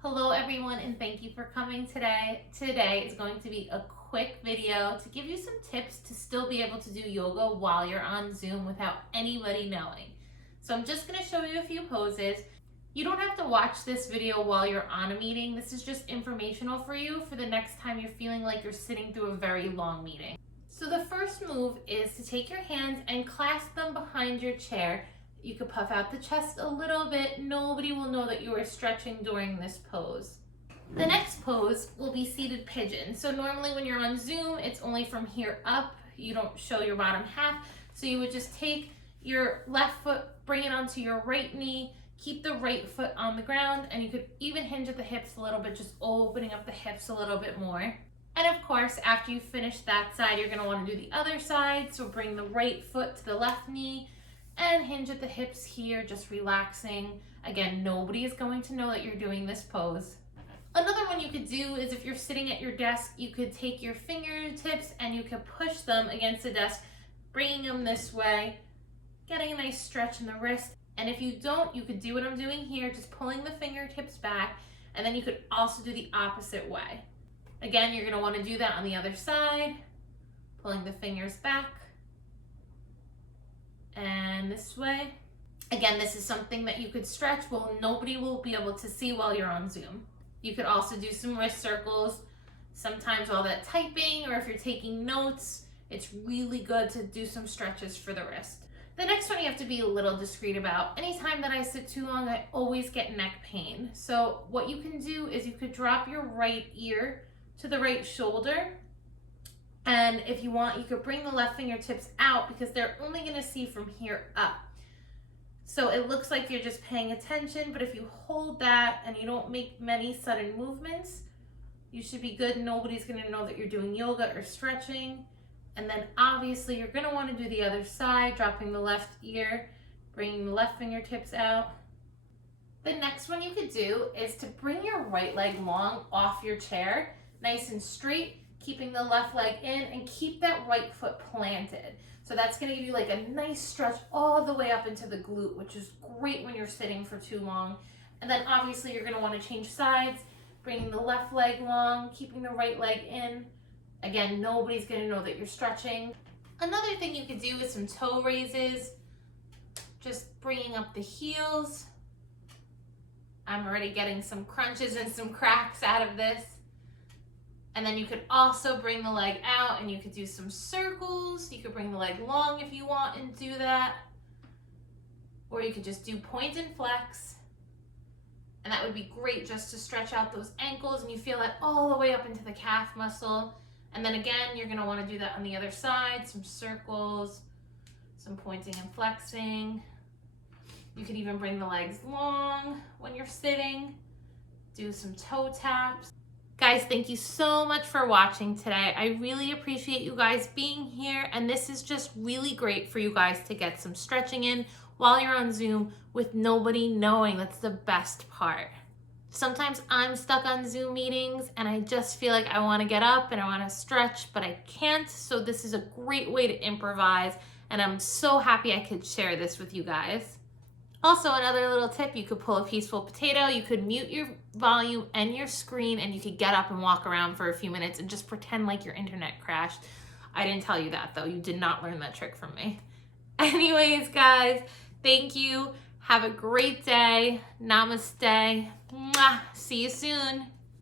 Hello everyone, and thank you for coming today. Today is going to be a quick video to give you some tips to still be able to do yoga while you're on Zoom without anybody knowing. So I'm just going to show you a few poses. You don't have to watch this video while you're on a meeting. This is just informational for you for the next time you're feeling like you're sitting through a very long meeting. So the first move is to take your hands and clasp them behind your chair. You could puff out the chest a little bit. Nobody will know that you are stretching during this pose. The next pose will be seated pigeon. So normally when you're on Zoom, it's only from here up. You don't show your bottom half. So you would just take your left foot, bring it onto your right knee, keep the right foot on the ground, and you could even hinge at the hips a little bit, just opening up the hips a little bit more. And of course, after you finish that side, you're gonna wanna do the other side. So bring the right foot to the left knee, and hinge at the hips here, just relaxing. Again, nobody is going to know that you're doing this pose. Another one you could do is if you're sitting at your desk, you could take your fingertips and you could push them against the desk, bringing them this way, getting a nice stretch in the wrist. And if you don't, you could do what I'm doing here, just pulling the fingertips back, and then you could also do the opposite way. Again, you're gonna wanna do that on the other side, pulling the fingers back, and this way. Again, this is something that you could stretch while nobody will be able to see while you're on Zoom. You could also do some wrist circles. Sometimes while that typing, or if you're taking notes, it's really good to do some stretches for the wrist. The next one you have to be a little discreet about. Anytime that I sit too long, I always get neck pain. So what you can do is you could drop your right ear to the right shoulder. And if you want, you could bring the left fingertips out because they're only gonna see from here up. So it looks like you're just paying attention, but if you hold that and you don't make many sudden movements, you should be good. Nobody's gonna know that you're doing yoga or stretching. And then obviously you're gonna wanna do the other side, dropping the left ear, bringing the left fingertips out. The next one you could do is to bring your right leg long off your chair, nice and straight, keeping the left leg in, and keep that right foot planted. So that's gonna give you like a nice stretch all the way up into the glute, which is great when you're sitting for too long. And then obviously you're gonna wanna change sides, bringing the left leg long, keeping the right leg in. Again, nobody's gonna know that you're stretching. Another thing you could do is some toe raises, just bringing up the heels. I'm already getting some crunches and some cracks out of this. And then you could also bring the leg out and you could do some circles. You could bring the leg long if you want and do that. Or you could just do point and flex. And that would be great just to stretch out those ankles, and you feel that all the way up into the calf muscle. And then again, you're gonna wanna do that on the other side, some circles, some pointing and flexing. You could even bring the legs long when you're sitting, do some toe taps. Guys, thank you so much for watching today. I really appreciate you guys being here, and this is just really great for you guys to get some stretching in while you're on Zoom with nobody knowing. That's the best part. Sometimes I'm stuck on Zoom meetings and I just feel like I want to get up and I want to stretch, but I can't. So this is a great way to improvise, and I'm so happy I could share this with you guys. Also, another little tip, you could pull a peaceful potato, you could mute your volume and your screen, and you could get up and walk around for a few minutes and just pretend like your internet crashed. I didn't tell you that though, you did not learn that trick from me. Anyways, guys, thank you. Have a great day. Namaste. Mwah. See you soon.